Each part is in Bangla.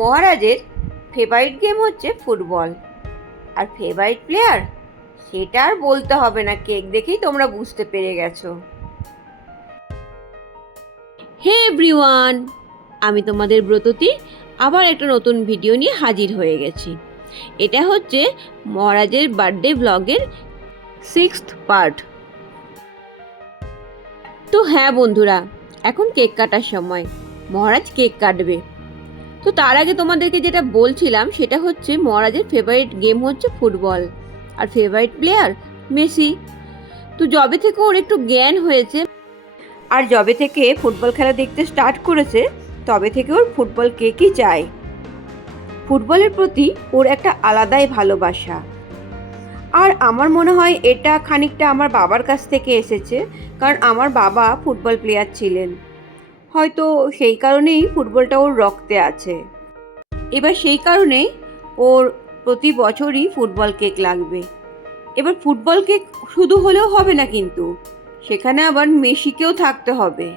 মহারাজের ফেভারিট গেম হচ্ছে ফুটবল, আর ফেভারিট প্লেয়ার সেটা আর বলতে হবে না, কেক দেখেই তোমরা বুঝতে পেরে গেছো। হে এভরিওয়ান, আমি তোমাদের ব্রততী আবার একটা নতুন ভিডিও নিয়ে হাজির হয়ে গেছি। এটা হচ্ছে মহারাজের বার্থডে ব্লগের 6th পার্ট। তো হ্যাঁ বন্ধুরা, এখন কেক কাটার সময়, মহারাজ কেক কাটবে। তো তার আগে তোমাদেরকে যেটা বলছিলাম সেটা হচ্ছে মহারাজের ফেভারিট গেম হচ্ছে ফুটবল, আর ফেভারিট প্লেয়ার মেসি। তো যবে থেকে ওর একটু জ্ঞান হয়েছে আর যবে থেকে ফুটবল খেলা দেখতে স্টার্ট করেছে, তবে থেকে ওর ফুটবল কেকই চাই। ফুটবলের প্রতি ওর একটা আলাদাই ভালোবাসা, আর আমার মনে হয় এটা খানিকটা আমার বাবার কাছ থেকে এসেছে, কারণ আমার বাবা ফুটবল প্লেয়ার ছিলেন। হয়তো সেই কারণেই ফুটবলটা ওর রক্তে আছে। এবার সেই কারণেই ওর প্রতি বছরই ফুটবল কেক লাগবে। এবার ফুটবল কেক শুধু হলেও হবে না, কিন্তু সেখানে আবার মেসিকেও থাকতে হবে।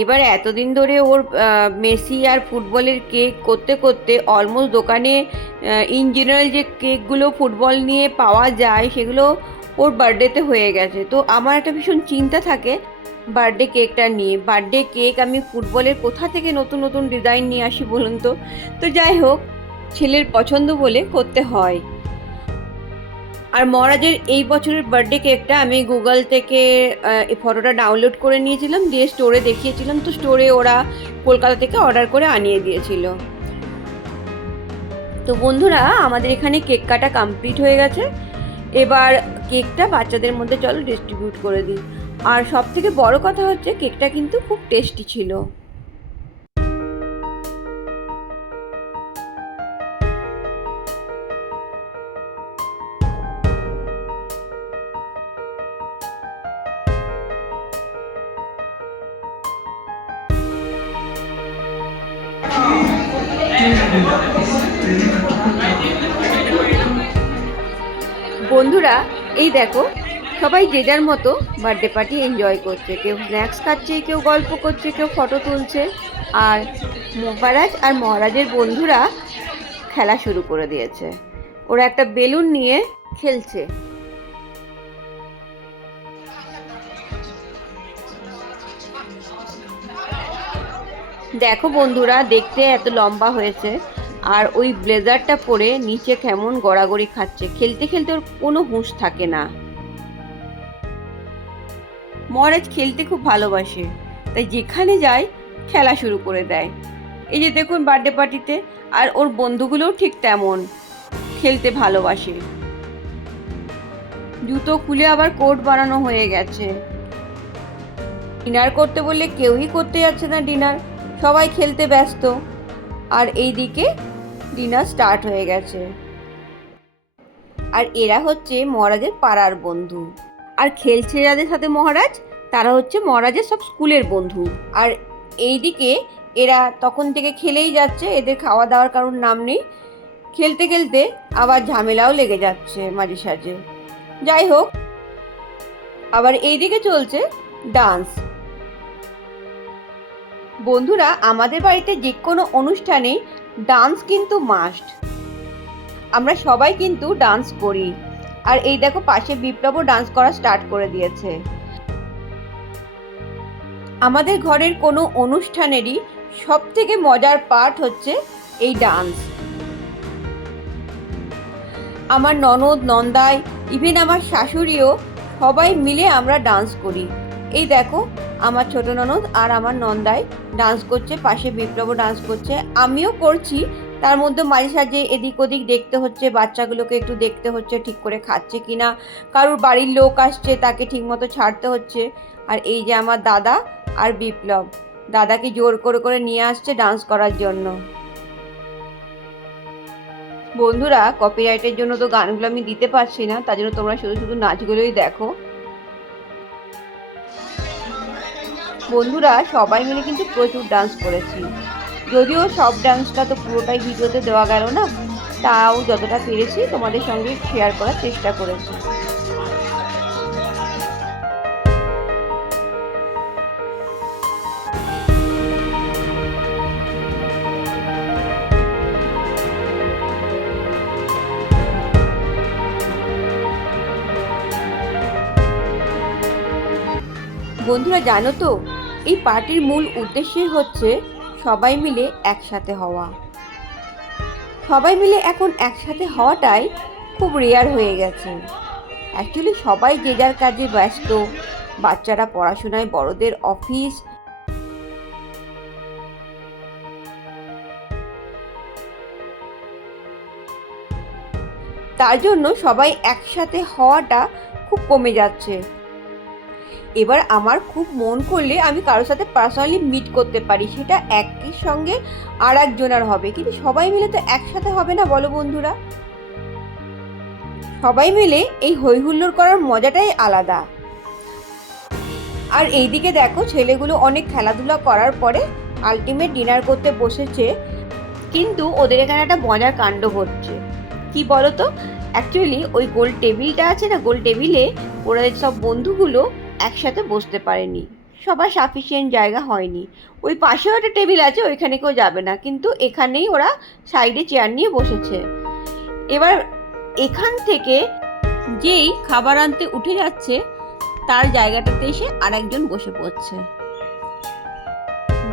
এবার এতদিন ধরে ওর মেসি আর ফুটবলের কেক করতে করতে অলমোস্ট দোকানে ইন জেনারেল যে কেকগুলো ফুটবল নিয়ে পাওয়া যায় সেগুলো ওর বার্থডেতে হয়ে গেছে। তো আমার একটা ভীষণ চিন্তা থাকে বার্থডে কেকটা নিয়ে। বার্থডে কেক আমি ফুটবলের কোথা থেকে নতুন নতুন ডিজাইন নিয়ে আসি বলুন তো। তো যাই হোক, ছেলের পছন্দ বলে করতে হয়। আর মহারাজের এই বছরের বার্থডে কেকটা আমি গুগল থেকে এই ফটোটা ডাউনলোড করে নিয়েছিলাম, দিয়ে স্টোরে দেখিয়েছিলাম। তো স্টোরে ওরা কলকাতা থেকে অর্ডার করে আনিয়ে দিয়েছিল। তো বন্ধুরা, আমাদের এখানে কেক কাটা কমপ্লিট হয়ে গেছে। এবার কেকটা বাচ্চাদের মধ্যে চলো ডিস্ট্রিবিউট করে দিই। আর সব থেকে বড় কথা হচ্ছে কেকটা কিন্তু খুব টেস্টি ছিল। বন্ধুরা, এই দেখো, সবাই যে যার মতো বার্থডে পার্টি এনজয় করছে। কেউ স্ন্যাক্স খাচ্ছে, কেউ গল্প করছে, কেউ ফটো তুলছে। আর মহারাজ আর মহারাজের বন্ধুরা খেলা শুরু করে দিয়েছে। ওরা একটা বেলুন নিয়ে খেলছে। দেখো বন্ধুরা, দেখতে এত লম্বা হয়েছে, আর ওই ব্লেজারটা পরে নিচে কেমন গড়াগড়ি খাচ্ছে। খেলতে খেলতে ওর কোনো হুঁশ থাকে না। মহারাজ খেলতে খুব ভালোবাসে, তাই যেখানে যায় খেলা শুরু করে দেয়। এই যে দেখুন বার্থডে পার্টিতে, আর ওর বন্ধুগুলোও ঠিক তেমন খেলতে ভালোবাসে। জুতো খুলে আবার কোট বানানো হয়ে গেছে। ডিনার করতে বললে কেউই করতে যাচ্ছে না ডিনার, সবাই খেলতে ব্যস্ত। আর এইদিকে ডিনার স্টার্ট হয়ে গেছে। আর এরা হচ্ছে মহারাজের পাড়ার বন্ধু, আর খেলছে যাদের সাথে মহারাজ, তারা হচ্ছে মহারাজের সব স্কুলের বন্ধু। আর এইদিকে এরা তখন থেকে খেলেই যাচ্ছে, এদের খাওয়া দাওয়ার কারোর নাম নেই। খেলতে খেলতে আবার ঝামেলাও লেগে যাচ্ছে মাঝে সাঝে। যাই হোক, আবার এইদিকে চলছে ডান্স। বন্ধুরা, আমাদের বাড়িতে যে কোনো অনুষ্ঠানে ডান্স কিন্তু মাস্ট। আমরা সবাই কিন্তু ডান্স করি। আর এই দেখো, পাশে বিপ্লবও ডান্স করা স্টার্ট করে দিয়েছে। আমাদের ঘরের কোনো অনুষ্ঠানেরই সব থেকে মজার পার্ট হচ্ছে এই ডান্স। আমার ননদ, নন্দাই, ইভেন আমার শাশুড়িও সবাই মিলে আমরা ডান্স করি। এই দেখো, আমার ছোট ননদ আর আমার নন্দাই ডান্স করছে, পাশে বিপ্লবও ডান্স করছে, আমিও করছি। তার মধ্যে মাঝে সাঝে এদিক ওদিক দেখতে হচ্ছে, বাচ্চাগুলোকে একটু দেখতে হচ্ছে ঠিক করে খাচ্ছে কিনা, কারুর বাড়ির লোক আসছে তাকে ঠিকমতো ছাড়তে হচ্ছে। আর এই যে আমার দাদা আর বিপ্লব, দাদাকে জোর করে করে নিয়ে আসছে ডান্স করার জন্য। বন্ধুরা, কপিরাইটের জন্য তো গানগুলো আমি দিতে পারছি না, তার জন্য তোমরা শুধু শুধু নাচগুলোই দেখো। বন্ধুরা, সবাই মিলে কিন্তু প্রচুর ডান্স করেছি। যদিও সব ডান্সটা তো পুরোটাই ভিডিওতে দেওয়া গেল না, তাও যতটা পেরেছি তোমাদের সঙ্গে শেয়ার করার চেষ্টা করেছি। বন্ধুরা জানো তো, এই পার্টির মূল উদ্দেশ্যই হচ্ছে সবাই মিলে একসাথে হওয়া। সবাই মিলে এখন একসাথে হওয়াটাই খুব রেয়ার হয়ে গেছে। অ্যাকচুয়ালি সবাই যে যার কাজে ব্যস্ত, বাচ্চারা পড়াশোনায়, বড়দের অফিস। তার জন্য সবাই একসাথে হওয়াটা খুব কমে যাচ্ছে। এবার আমার খুব মন করলে আমি কারোর সাথে পার্সোনালি মিট করতে পারি, সেটা একই সঙ্গে আর একজনের হবে, কিন্তু সবাই মিলে তো একসাথে হবে না, বলো বন্ধুরা। সবাই মিলে এই হই হুল্লোড় করার মজাটাই আলাদা। আর এইদিকে দেখো, ছেলেগুলো অনেক খেলাধুলা করার পরে আলটিমেট ডিনার করতে বসেছে, কিন্তু ওদের এখানে একটা মজার কাণ্ড ঘটছে। কি বলো তো, অ্যাকচুয়ালি ওই গোল টেবিলটা আছে না, গোল টেবিলে ওরা সব বন্ধুগুলো একসাথে বসতে পারেনি, সবার সাফিসিয়েন্ট জায়গা হয়নি। ওই পাশেও একটা টেবিল আছে, ওইখানে কেউ যাবে না, কিন্তু এখানেই ওরা সাইডে চেয়ার নিয়ে বসেছে। এবার এখান থেকে যেই খাবার আনতে উঠে যাচ্ছে, তার জায়গাটাতে এসে আরেকজন বসে পড়ছে।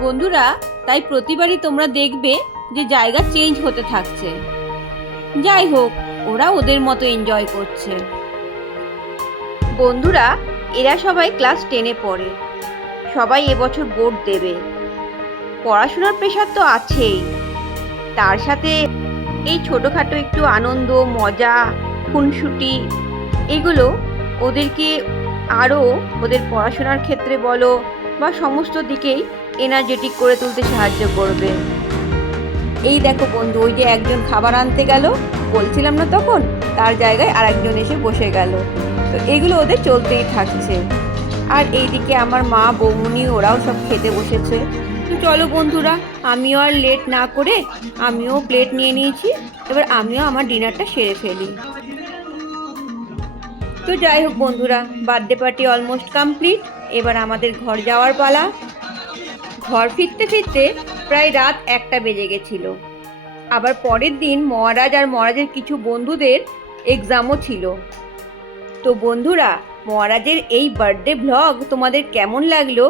বন্ধুরা, তাই প্রতিবারই তোমরা দেখবে যে জায়গা চেঞ্জ হতে থাকছে। যাই হোক, ওরা ওদের মতো এনজয় করছে। বন্ধুরা, এরা সবাই ক্লাস 10-এ পড়ে। সবাই এবছর বোর্ড দেবে। পড়াশোনার প্রেশার তো আছেই, তার সাথে এই ছোটোখাটো একটু আনন্দ, মজা, খুনসুটি, এগুলো ওদেরকে আরও ওদের পড়াশোনার ক্ষেত্রে বলো বা সমস্ত দিকেই এনার্জেটিক করে তুলতে সাহায্য করবে। এই দেখো বন্ধু, ওই যে একজন খাবার আনতে গেল, বলছিলাম না তখন, তার জায়গায় আর একজন এসে বসে গেল। তো এগুলো ওদের চলতেই থাকছে। আর এইদিকে আমার মা, বৌমনি, ওরাও সব খেতে বসেছে। তো চলো বন্ধুরা, আমিও আর লেট না করে আমিও প্লেট নিয়ে নিয়েছি, এবার আমিও আমার ডিনারটা সেরে ফেলি। তো যাই হোক বন্ধুরা, বার্থডে পার্টি অলমোস্ট কমপ্লিট। এবার আমাদের ঘর যাওয়ার পালা। ঘর ফিরতে ফিরতে প্রায় রাত 1টা বেজে গেছিল। আবার পরের দিন মহারাজ আর মহারাজের কিছু বন্ধুদের এক্সামও ছিল। তো বন্ধুরা, মহারাজের এই বার্থডে ভ্লগ তোমাদের কেমন লাগলো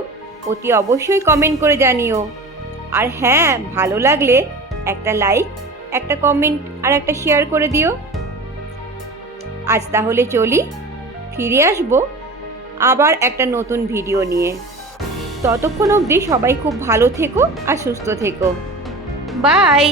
অতি অবশ্যই কমেন্ট করে জানিও। আর হ্যাঁ, ভালো লাগলে একটা লাইক, একটা কমেন্ট আর একটা শেয়ার করে দিও। আজ তাহলে চলি, ফিরে আসবো আবার একটা নতুন ভিডিও নিয়ে। ততক্ষণ অবধি সবাই খুব ভালো থেকো আর সুস্থ থেকো। বাই।